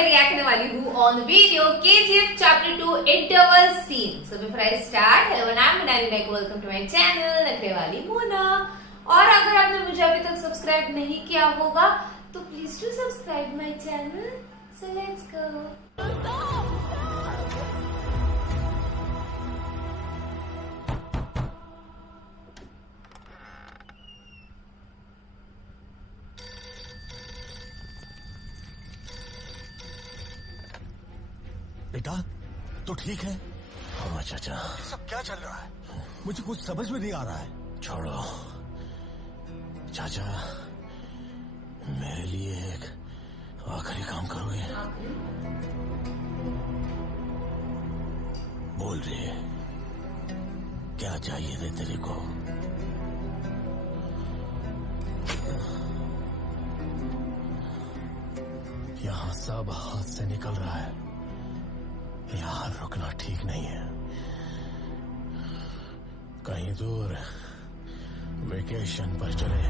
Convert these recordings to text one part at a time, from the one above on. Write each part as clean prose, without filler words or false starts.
मैं रिएक्ट करने वाली हूँ on video KGF chapter 2 interval scene. So before I start, hello I am Monali like, welcome to my channel Nakhre Wali Mona. और अगर आपने मुझे अभी तक सब्सक्राइब नहीं किया होगा तो please do subscribe my channel. So let's go. बेटा तो ठीक है? हाँ चाचा। ये सब क्या चल रहा है? मुझे कुछ समझ में नहीं आ रहा है। छोड़ो चाचा, मेरे लिए एक आखिरी काम करोगे? बोल रही है, क्या चाहिए थे तेरे को? यहाँ सब हाथ से निकल रहा है, यहाँ रुकना ठीक नहीं है। कहीं दूर वेकेशन पर चले,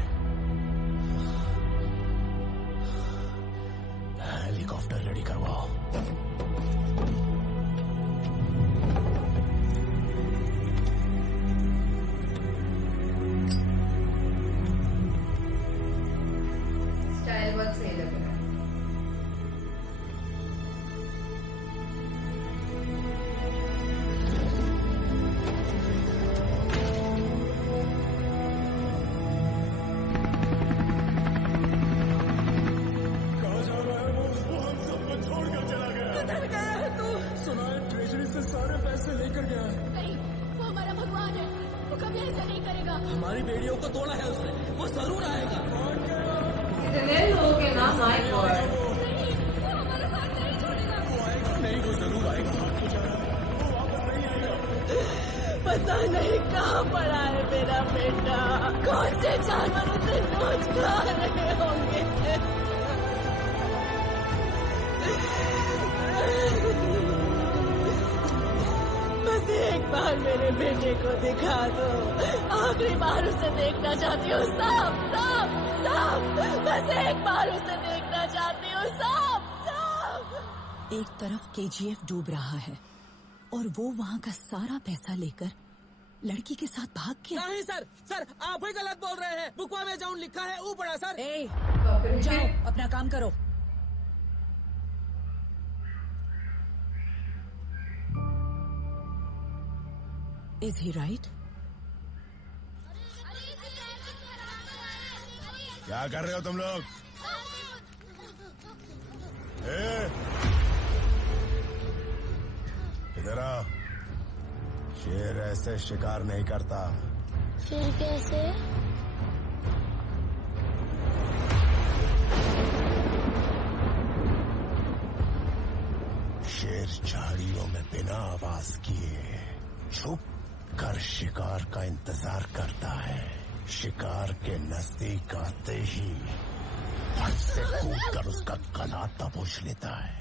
हेलीकॉप्टर रेडी करवाओ। स्टाइल बहुत सही लग रहा है। हमारी बेड़ियों को तोड़ा है उसने, वो जरूर आएगा। कितने लोग हैं ना, माय गॉड। नहीं, वो जरूर आएगा। पता नहीं कहाँ पड़ा है मेरा बेटा, कौन से जानवर उसे नोच खा रहे होंगे। बस एक बार मेरे बेटे को दिखा दो, आखिरी बार उसे देखना चाहती हूँ। साफ साफ साफ, बस एक बार उसे देखना चाहती हूँ। साफ साफ। एक तरफ KGF डूब रहा है और वो वहाँ का सारा पैसा लेकर लड़की के साथ भाग गया। नहीं सर, सर आप ही गलत बोल रहे हैं। बुकवा में जाऊन लिखा है ऊपर है सर। ए, बाप रे। जाओ अपना काम करो। Is he right? क्या कर रहे हो तुम लोग? इधर आओ। शेर ऐसे शिकार नहीं करता। फिर कैसे? शेर झाड़ियों में बिना आवाज किए छुप कर शिकार का इंतजार करता है। शिकार के नजदीक आते ही फट से कूद कर उसका गला दबोच लेता है।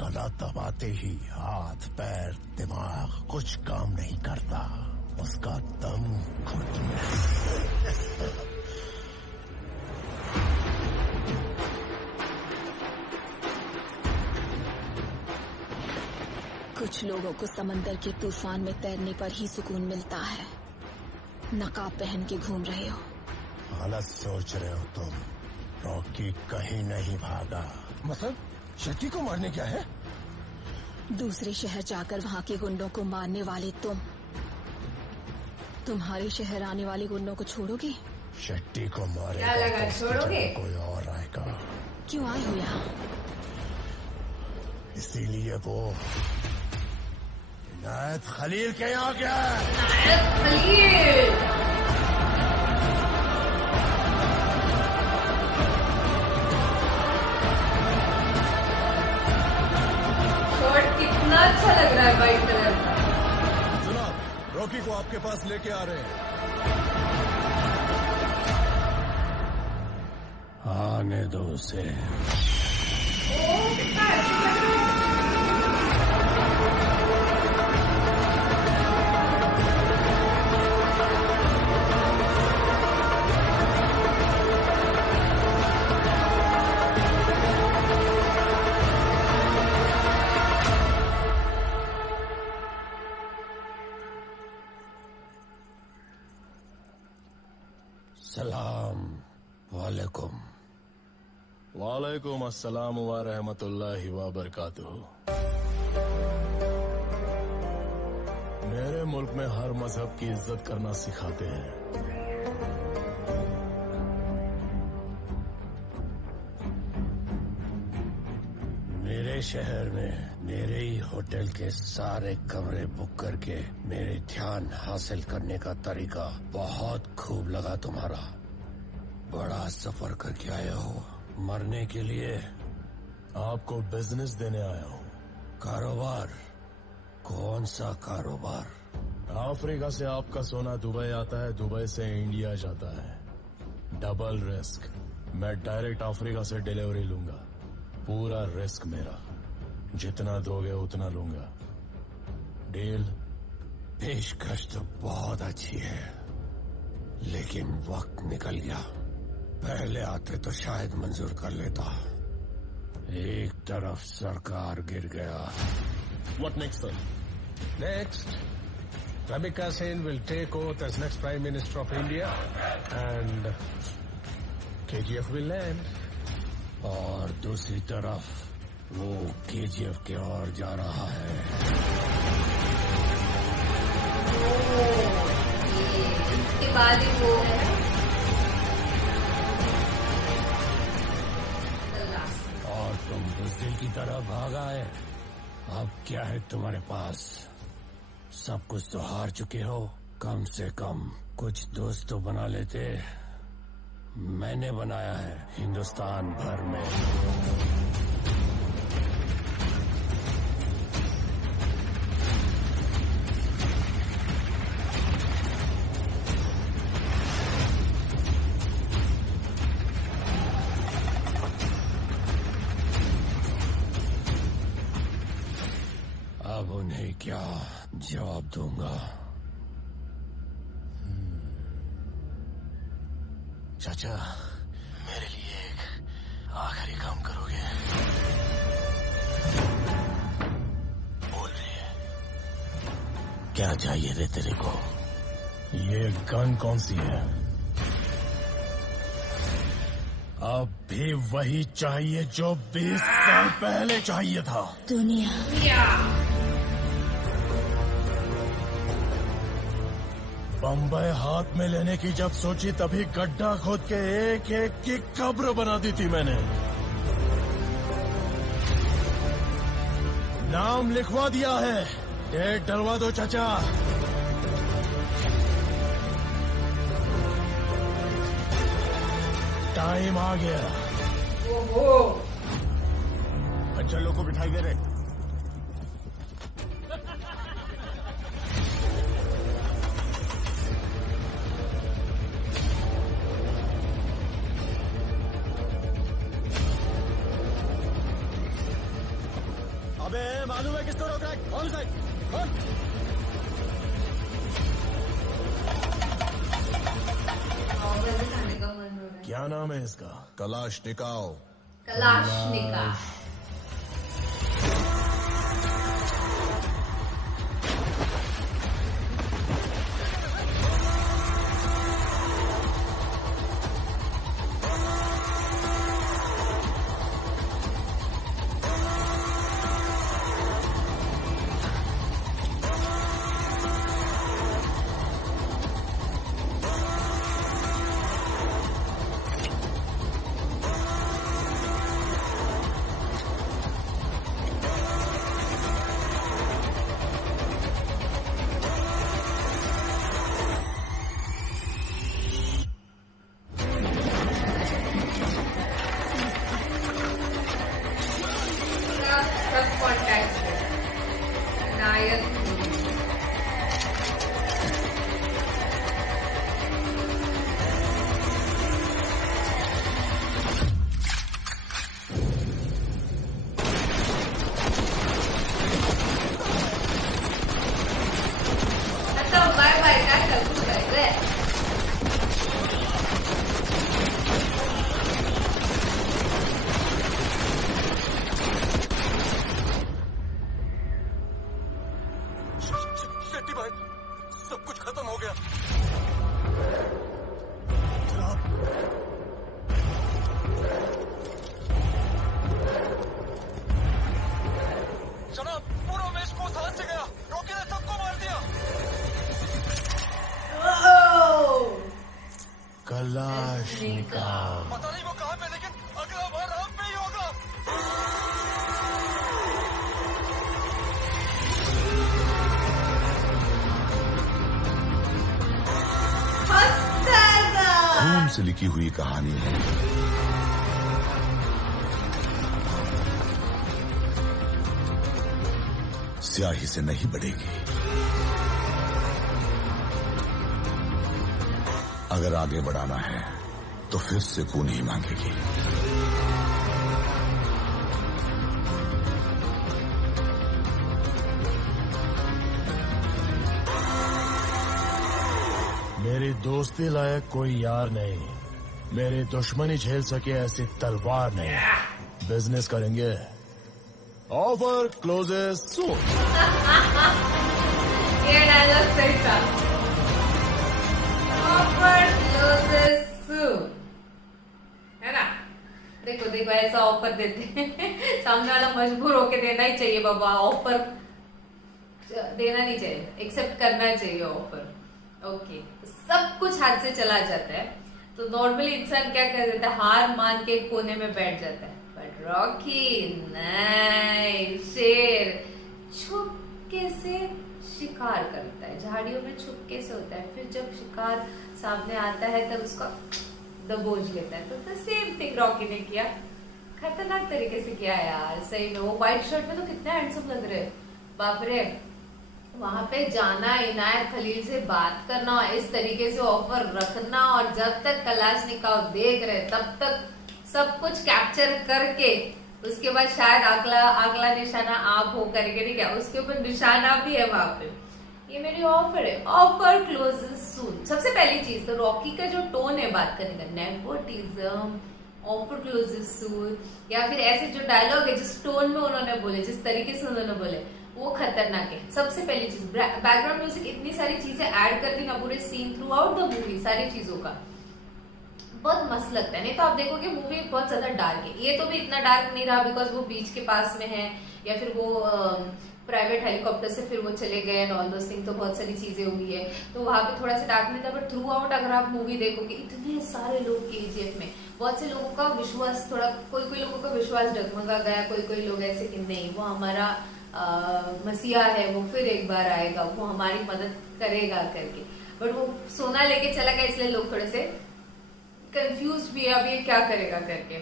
गला दबाते ही हाथ पैर दिमाग कुछ काम नहीं करता, उसका दम घुटने। कुछ लोगों को समंदर के तूफान में तैरने पर ही सुकून मिलता है। नकाब पहन के घूम रहे हो। गलत सोच रहे हो तुम। रॉकी कहीं नहीं भागा। मतलब शेट्टी को मारने क्या है? दूसरे शहर जाकर वहाँ के गुंडों को मारने वाले तुम, तुम्हारे शहर आने वाले गुंडों को छोड़ोगे? शेट्टी को मारे क्या लगा, छोड़ोगे? कोई और आएगा। क्यों आए हो यहाँ? इसीलिए वो इनायत खलील के यहाँ गया। इनायत खलील। शॉट कितना अच्छा लग रहा है वाइट कलर का। जनाब, रॉकी को आपके पास लेके आ रहे हैं। आने दो उसे। ओ कितना अच्छा लग रहा है। सलाम वालेकुम। वालेकुम अस्सलाम व रहमतुल्लाहि व बरकातुहू। मेरे मुल्क में हर मजहब की इज्जत करना सिखाते हैं। मेरे शहर में मेरे ही होटल के सारे कमरे बुक करके मेरे ध्यान हासिल करने का तरीका बहुत खूब लगा तुम्हारा। बड़ा सफर करके आया हो। मरने के लिए? आपको बिजनेस देने आया हूँ। कारोबार? कौन सा कारोबार? अफ्रीका से आपका सोना दुबई आता है, दुबई से इंडिया जाता है। Double risk. मैं डायरेक्ट अफ्रीका से डिलीवरी लूंगा। पूरा रिस्क मेरा। जितना दोगे उतना लूंगा। डील? पेशकश तो बहुत अच्छी है, लेकिन वक्त निकल गया। पहले आते तो शायद मंजूर कर लेता। एक तरफ सरकार गिर गया। What next, sir? Next, Ramika Sen will take oath as next Prime Minister of India and KGF will land. और दूसरी तरफ वो केजीएफ के ओर जा रहा है। इसके बाद ही वो है और तुम बुज़दिल की तरह भाग आए। अब क्या है तुम्हारे पास? सब कुछ तो हार चुके हो। कम से कम कुछ दोस्त तो बना लेते। मैंने बनाया है हिंदुस्तान भर में। अब उन्हें क्या जवाब दूंगा? चाचा, मेरे लिए एक आखिरी काम करोगे? बोल रही है। क्या चाहिए रे तेरे को? ये गन कौन सी है? अब भी वही चाहिए जो 20 साल पहले चाहिए था। दुनिया। बम्बई हाथ में लेने की जब सोची तभी गड्ढा खोद के एक एक की कब्र बना दी थी मैंने। नाम लिखवा दिया है। डेट डलवा दो चाचा। टाइम आ गया। बच्चों को बिठाई दे रहे। अबे मालूम है किसको रोक रहा है? कौन साइड? कौन? खाने का मन हो रहा है। क्या नाम है इसका? कलाशनिकोव। कलाशनिकोव। से लिखी हुई कहानी है। स्याही से नहीं बढ़ेगी। अगर आगे बढ़ाना है तो फिर से खून ही मांगेगी। मेरी दोस्ती लायक कोई यार नहीं, मेरी दुश्मनी झेल सके ऐसी तलवार नहीं। बिजनेस करेंगे, ऑफर क्लोजेस सून। ये डायलॉग सही था। ऑफर क्लोजेस सून, है ना? देखो देखो ऐसा ऑफर देते हैं सामने वाला मजबूर होके देना ही चाहिए बाबा। ऑफर देना नहीं चाहिए, एक्सेप्ट करना चाहिए ऑफर। ओके, सब कुछ हाथ से चला जाता है तो नॉर्मली इंसान क्या कर देता है, हार मान के कोने में बैठ जाता है। बट रॉकी नहीं, शेर छुपके से शिकार करता है, झाड़ियों में छुपके से होता है। फिर जब शिकार सामने आता है तब उसका दबोच लेता है। तो सेम थिंग रॉकी ने किया, खतरनाक तरीके से किया यार। सही में वो व्हाइट शर्ट में तो कितना हैंडसम लग रहे, बाप रे। वहां पे जाना, इनायत खलील से बात करना, इस तरीके से ऑफर रखना, और जब तक कलाशनिकोव देख रहे तब तक सब कुछ कैप्चर करके उसके बाद शायद अगला निशाना आप हो करके, नहीं क्या उसके ऊपर निशाना भी है वहां पे। ये मेरी ऑफर है, ऑफर क्लोजेस सून। सबसे पहली चीज तो रॉकी का जो टोन है बात करने का, नेपोटिज्म, ऑफर क्लोजेस सून, या फिर ऐसे जो डायलॉग है जिस टोन में उन्होंने बोले, जिस तरीके से उन्होंने बोले, वो खतरनाक है। सबसे पहली चीज, बैकग्राउंड म्यूजिक इतनी सारी चीजें ऐड कर दी ना पूरे seen through out the movie, सारी चीजों का बहुत मस्त लगता है। नहीं तो आप देखोगे मूवी बहुत ज्यादा डार्क है। ये तो भी इतना डार्क नहीं रहा बिकॉज वो बीच के पास में है, या फिर वो प्राइवेट हेलीकॉप्टर से फिर वो चले गए एंड ऑल दोस थिंग, तो बहुत सारी चीजें हुई है तो वहां पे थोड़ा सा डार्क नहीं था। बट थ्रू आउट अगर आप मूवी देखोगे, इतने सारे लोग केजीएफ में, बहुत से लोगों का विश्वास थोड़ा, कोई लोगों का विश्वास डगमगा गया, कोई लोग ऐसे कि नहीं वो हमारा मसीहा है, वो फिर एक बार आएगा, वो हमारी मदद करेगा करके। बट वो सोना लेके चला गया, इसलिए लोग थोड़े से कंफ्यूज भी है अब ये क्या करेगा करके।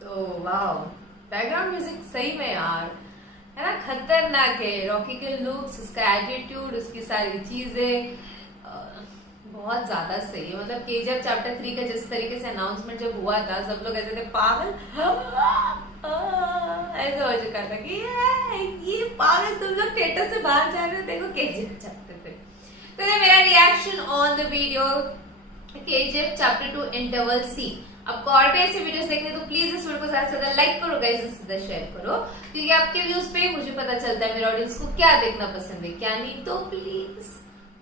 तो वाह, बैकग्राउंड म्यूजिक सही में यार है ना, खतरनाक है। रॉकी के लुक्स, उसका एटीट्यूड, उसकी सारी चीजें बहुत ज्यादा सही है। मतलब केजीएफ चैप्टर 3 का जिस तरीके से अनाउंसमेंट जब हुआ था, सब लोग ऐसे थे पागल, ऐसा हो चुका था कि ये पागल तुम लोग थिएटर से बाहर जा रहे हो, देखो केजीएफ चैप्टर 3। तो ये मेरा reaction on the video KGF chapter 2 interval scene. आपको और भी ऐसे वीडियोस देखने तो प्लीज इस वीडियो को ज्यादा से ज्यादा लाइक करो गाइस, ज्यादा शेयर करो, क्योंकि आपके व्यूज पे मुझे पता चलता है मेरे ऑडियंस को क्या देखना पसंद है क्या नहीं। तो प्लीज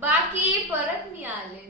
बाकी परत मिळाले।